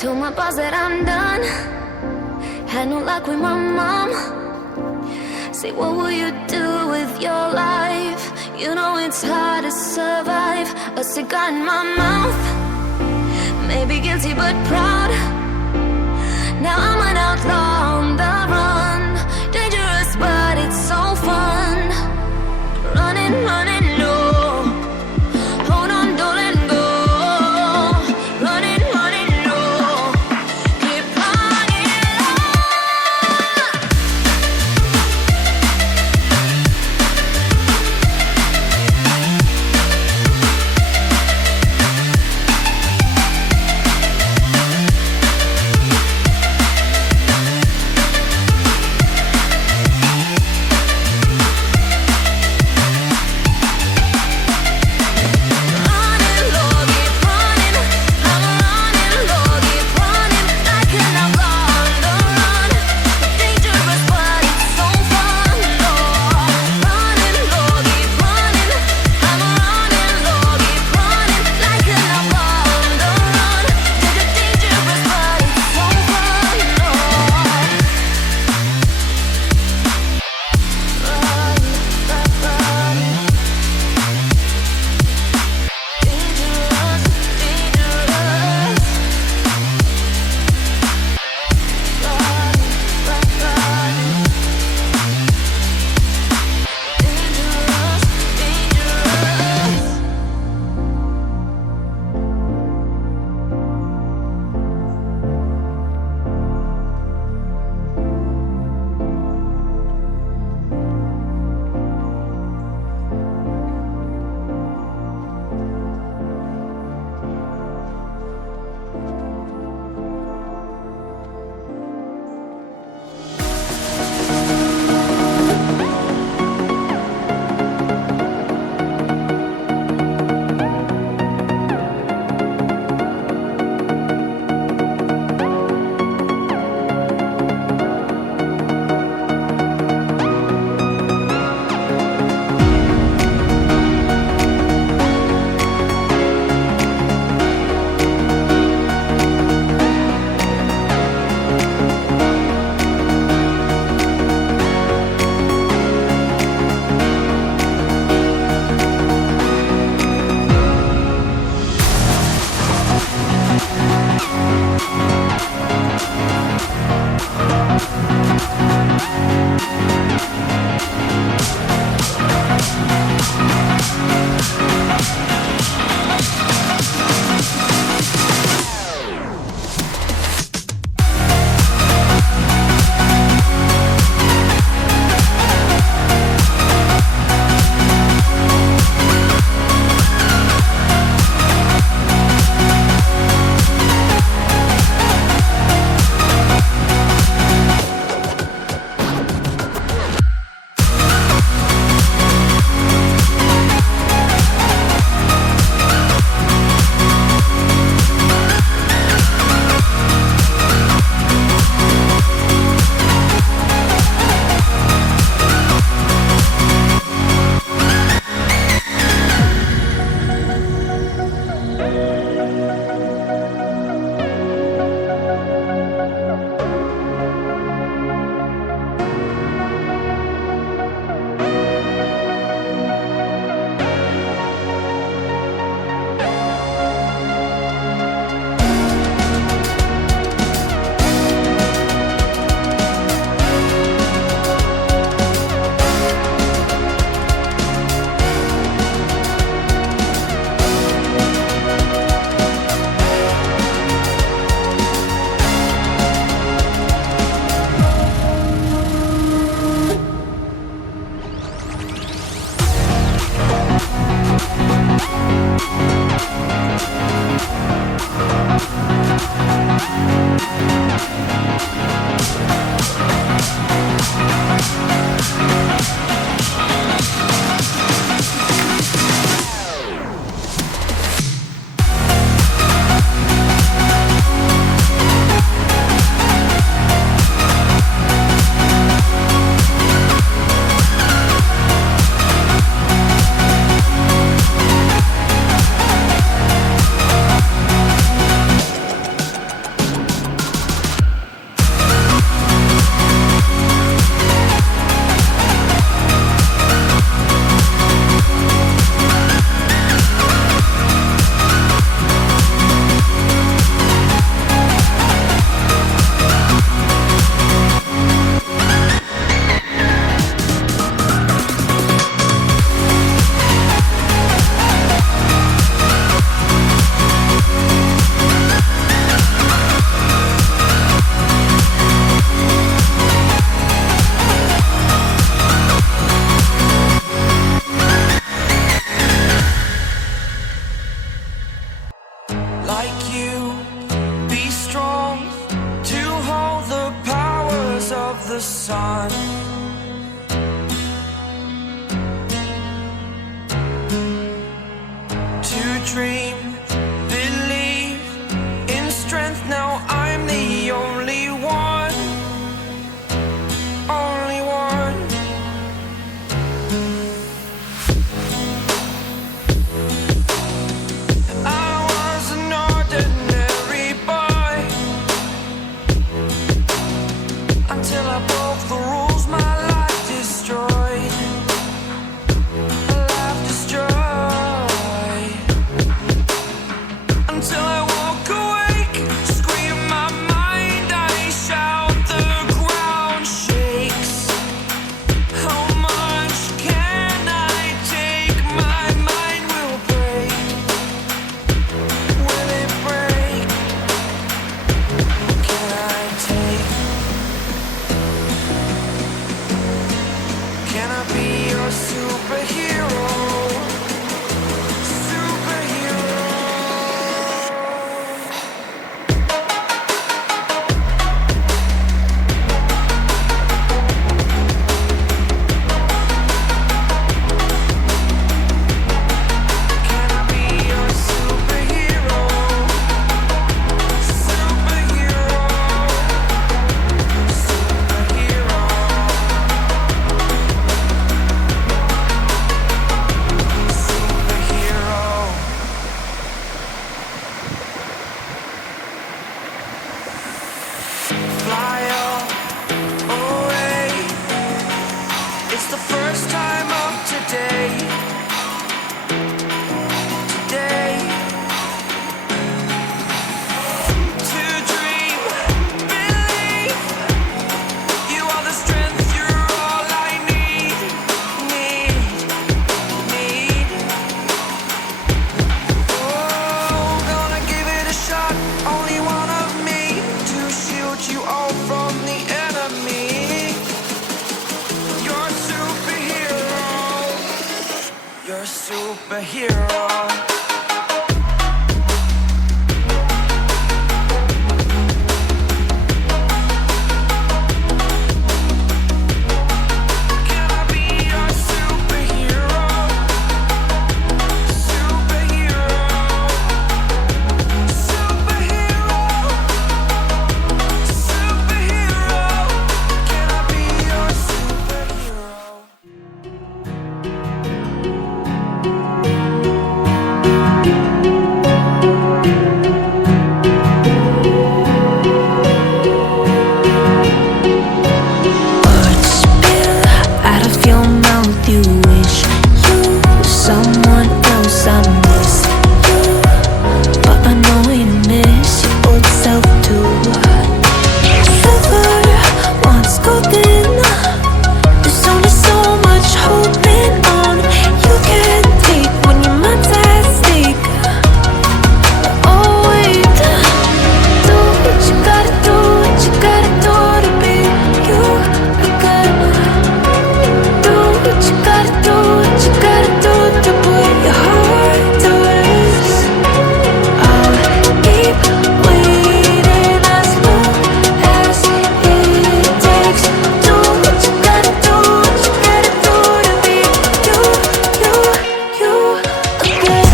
Told my boss that I'm done. Had no luck with my mom. Say, what will you do with your life? You know it's hard to survive. A cigar in my mouth. Maybe guilty but proud. Now I'm an outlaw on the run. Dangerous but it's so fun. Running, running low. Hold on, don't let go. Running, running low. Keep running low. sun. To dream, believe in strength. Now I'm the only one, only one. I was an ordinary boy until I broke the rules. My life destroyed, life destroyed. Until I walk awake, scream my mind, I shout, the ground shakes. How much can I take? My mind will break. Will it break? What can I take? Can I be your superhero? Superhero. Can I be your superhero? Superhero. Superhero. Superhero. Fly away. It's the first time of today. Today. To dream, believe. You are the strength, you're all I need. Need. Oh, gonna give it a shot. Only one of me to shield you all from the enemy. You're a superhero. You're a superhero. Can I be your superhero? Superhero. Superhero. Superhero. Can I be your superhero? Words spill out of your mouth. You wish you were someone else. I miss you, but I know you miss your old self too. Silver once golden. There's only so much holding on. You can't take when your mind's at stake. Oh wait, do what you gotta do, what you gotta do to be you again. Do what you gotta do, what you gotta do to put your heart to rest. I'll keep waiting as long as it takes. Do what you gotta do, what you gotta do to be you again.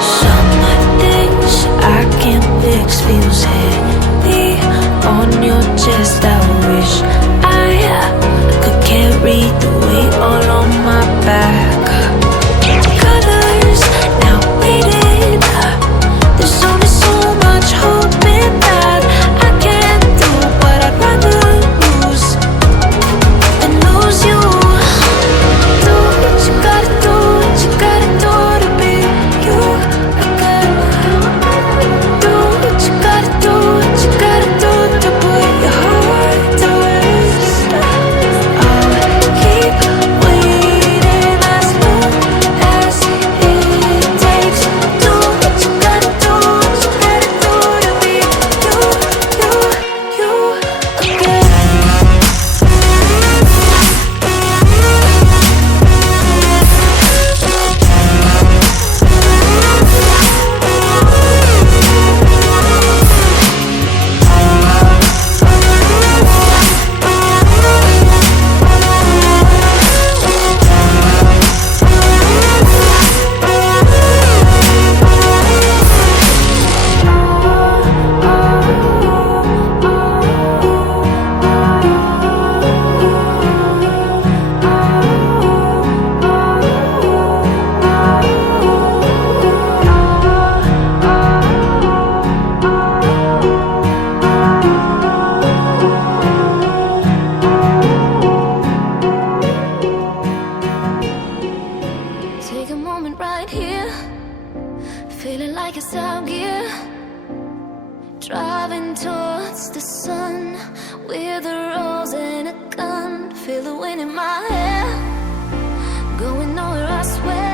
Some things I can't fix feels heavy on your chest. I wish I could carry the weight all on my back. Colors now faded. There's only so much holding that I can't do, but I'd rather lose than lose you. Do what you gotta do, what you gotta do to be you again. maxed out gear, driving towards the sun with a rose and a gun. Feel the wind in my hair, going nowhere I swear.